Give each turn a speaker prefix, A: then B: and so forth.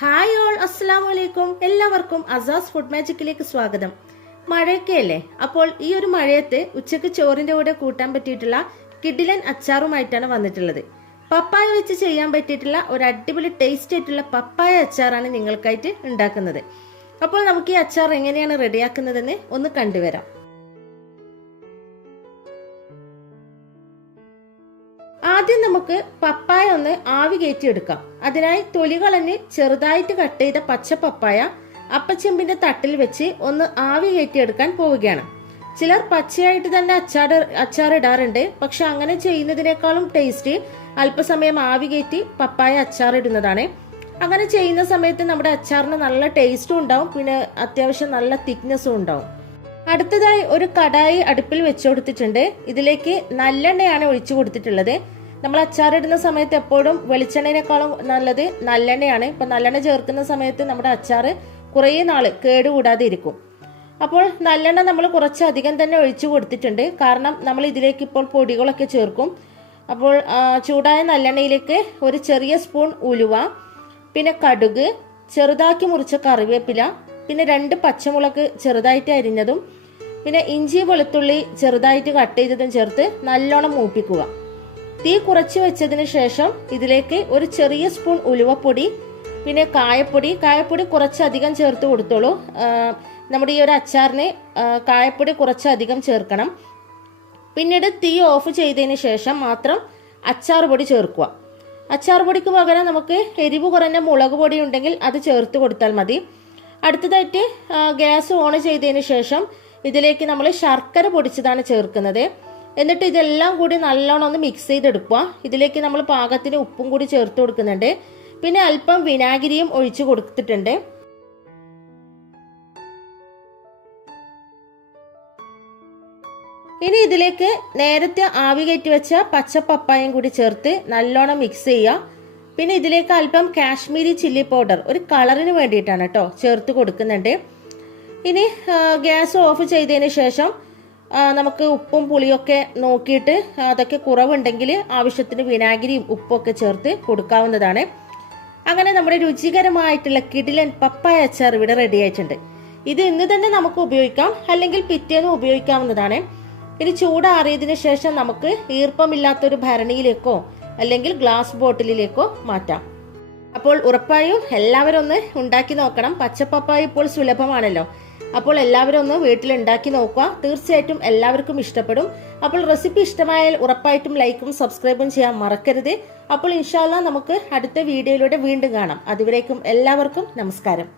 A: Hi all അസ്സാം വലൈക്കും എല്ലാവർക്കും അസാസ് ഫുഡ് മാജിക്കിലേക്ക് സ്വാഗതം. മഴയൊക്കെയല്ലേ? അപ്പോൾ ഈ ഒരു മഴയത്ത് ഉച്ചയ്ക്ക് ചോറിന്റെ കൂടെ കൂട്ടാൻ പറ്റിയിട്ടുള്ള കിഡിലൻ അച്ചാറുമായിട്ടാണ് വന്നിട്ടുള്ളത്. പപ്പായ വെച്ച് ചെയ്യാൻ പറ്റിയിട്ടുള്ള ഒരു അടിപൊളി ടേസ്റ്റ് ആയിട്ടുള്ള പപ്പായ അച്ചാറാണ് നിങ്ങൾക്കായിട്ട് ഉണ്ടാക്കുന്നത്. അപ്പോൾ നമുക്ക് ഈ അച്ചാർ എങ്ങനെയാണ് റെഡിയാക്കുന്നതെന്ന് ഒന്ന് കണ്ടുവരാം. ആദ്യം നമുക്ക് പപ്പായ ഒന്ന് ആവി കയറ്റിയെടുക്കാം. അതിനായി തൊലി കളഞ്ഞ് ചെറുതായിട്ട് കട്ട് ചെയ്ത പച്ച പപ്പായ അപ്പച്ചെമ്പിന്റെ തട്ടിൽ വെച്ച് ഒന്ന് ആവി കയറ്റിയെടുക്കാൻ പോവുകയാണ്. ചിലർ പച്ചയായിട്ട് തന്നെ അച്ചാർ അച്ചാർ ഇടാറുണ്ട്. പക്ഷെ അങ്ങനെ ചെയ്യുന്നതിനേക്കാളും ടേസ്റ്റ് അല്പസമയം ആവി കയറ്റി പപ്പായ അച്ചാർ ഇടുന്നതാണ്. അങ്ങനെ ചെയ്യുന്ന സമയത്ത് നമ്മുടെ അച്ചാറിന് നല്ല ടേസ്റ്റും ഉണ്ടാവും. പിന്നെ അത്യാവശ്യം നല്ല തിക്നെസ്സും ഉണ്ടാവും. അടുത്തതായി ഒരു കടായി അടുപ്പിൽ വെച്ചു കൊടുത്തിട്ടുണ്ട്. ഇതിലേക്ക് നല്ലെണ്ണയാണ് ഒഴിച്ചു കൊടുത്തിട്ടുള്ളത്. നമ്മൾ അച്ചാറിടുന്ന സമയത്ത് എപ്പോഴും വെളിച്ചെണ്ണേനേക്കാളും നല്ലത് നല്ലെണ്ണയാണ്. ഇപ്പൊ നല്ലെണ്ണ ചേർക്കുന്ന സമയത്ത് നമ്മുടെ അച്ചാറ് കുറേ നാൾ കേടുകൂടാതെ ഇരിക്കും. അപ്പോൾ നല്ലെണ്ണ നമ്മൾ കുറച്ച് അധികം തന്നെ ഒഴിച്ചു കൊടുത്തിട്ടുണ്ട്. കാരണം നമ്മൾ ഇതിലേക്ക് ഇപ്പോൾ പൊടികളൊക്കെ ചേർക്കും. അപ്പോൾ ചൂടായ നല്ലെണ്ണയിലേക്ക് ഒരു ചെറിയ സ്പൂൺ ഉലുവ പിന്നെ കടുക് ചെറുതാക്കി മുറിച്ച കറിവേപ്പില പിന്നെ രണ്ട് പച്ചമുളക് ചെറുതായിട്ട് അരിഞ്ഞതും പിന്നെ ഇഞ്ചി വെളുത്തുള്ളി ചെറുതായിട്ട് കട്ട് ചെയ്തതും ചേർത്ത് നല്ലോണം മൂപ്പിക്കുക. തീ കുറച്ച് വെച്ചതിന് ശേഷം ഇതിലേക്ക് ഒരു ചെറിയ സ്പൂൺ ഉലുവപ്പൊടി പിന്നെ കായപ്പൊടി. കായപ്പൊടി കുറച്ചധികം ചേർത്ത് കൊടുത്തോളൂ. നമ്മുടെ ഈ ഒരു അച്ചാറിന് കായപ്പൊടി കുറച്ചധികം ചേർക്കണം. പിന്നീട് തീ ഓഫ് ചെയ്തതിന് ശേഷം മാത്രം അച്ചാർ പൊടി ചേർക്കുക. അച്ചാർ പൊടിക്ക് പകരം നമുക്ക് എരിവ് കുറഞ്ഞ മുളക് പൊടി ഉണ്ടെങ്കിൽ അത് ചേർത്ത് കൊടുത്താൽ മതി. അടുത്തതായിട്ട് ഗ്യാസ് ഓൺ ചെയ്തതിന് ശേഷം ഇതിലേക്ക് നമ്മൾ ശർക്കര പൊടിച്ചതാണ് ചേർക്കുന്നത്. എന്നിട്ട് ഇതെല്ലാം കൂടി നല്ലോണം ഒന്ന് മിക്സ് ചെയ്തെടുക്കുക. ഇതിലേക്ക് നമ്മൾ പാകത്തിന് ഉപ്പും കൂടി ചേർത്ത് കൊടുക്കുന്നുണ്ട്. പിന്നെ അല്പം വിനാഗിരിയും ഒഴിച്ചു കൊടുത്തിട്ടുണ്ട്. ഇനി ഇതിലേക്ക് നേരത്തെ ആവി കയറ്റി വെച്ച പച്ച പപ്പായും കൂടി ചേർത്ത് നല്ലോണം മിക്സ് ചെയ്യുക. പിന്നെ ഇതിലേക്ക് അല്പം കാശ്മീരി ചില്ലി പൗഡർ ഒരു കളറിന് വേണ്ടിയിട്ടാണ് കേട്ടോ ചേർത്ത് കൊടുക്കുന്നുണ്ട്. ഇനി ഗ്യാസ് ഓഫ് ചെയ്തതിന് ശേഷം നമുക്ക് ഉപ്പും പുളിയൊക്കെ നോക്കിയിട്ട് അതൊക്കെ കുറവുണ്ടെങ്കിൽ ആവശ്യത്തിന് വിനാഗിരിയും ഉപ്പൊക്കെ ചേർത്ത് കൊടുക്കാവുന്നതാണ്. അങ്ങനെ നമ്മുടെ രുചികരമായിട്ടുള്ള കിടിലൻ പപ്പായ അച്ചാർ ഇവിടെ റെഡി ആയിട്ടുണ്ട്. ഇത് ഇന്ന് തന്നെ നമുക്ക് ഉപയോഗിക്കാം അല്ലെങ്കിൽ പിറ്റേന്ന് ഉപയോഗിക്കാവുന്നതാണ്. ഇനി ചൂടാറിയതിനു ശേഷം നമുക്ക് ഈർപ്പമില്ലാത്തൊരു ഭരണിയിലേക്കോ അല്ലെങ്കിൽ ഗ്ലാസ് ബോട്ടിലിലേക്കോ മാറ്റാം. അപ്പോൾ ഉറപ്പായും എല്ലാവരും ഒന്ന് ഉണ്ടാക്കി നോക്കണം. പച്ചപ്പപ്പായ ഇപ്പോൾ സുലഭമാണല്ലോ. അപ്പോൾ എല്ലാവരും ഒന്ന് വീട്ടിൽ ഉണ്ടാക്കി നോക്കുക. തീർച്ചയായിട്ടും എല്ലാവർക്കും ഇഷ്ടപ്പെടും. അപ്പോൾ റെസിപ്പി ഇഷ്ടമായാൽ ഉറപ്പായിട്ടും ലൈക്കും സബ്സ്ക്രൈബും ചെയ്യാൻ മറക്കരുത്. അപ്പോൾ ഇൻഷാല്ല നമുക്ക് അടുത്ത വീഡിയോയിലൂടെ വീണ്ടും കാണാം. അതുവരേക്കും എല്ലാവർക്കും നമസ്കാരം.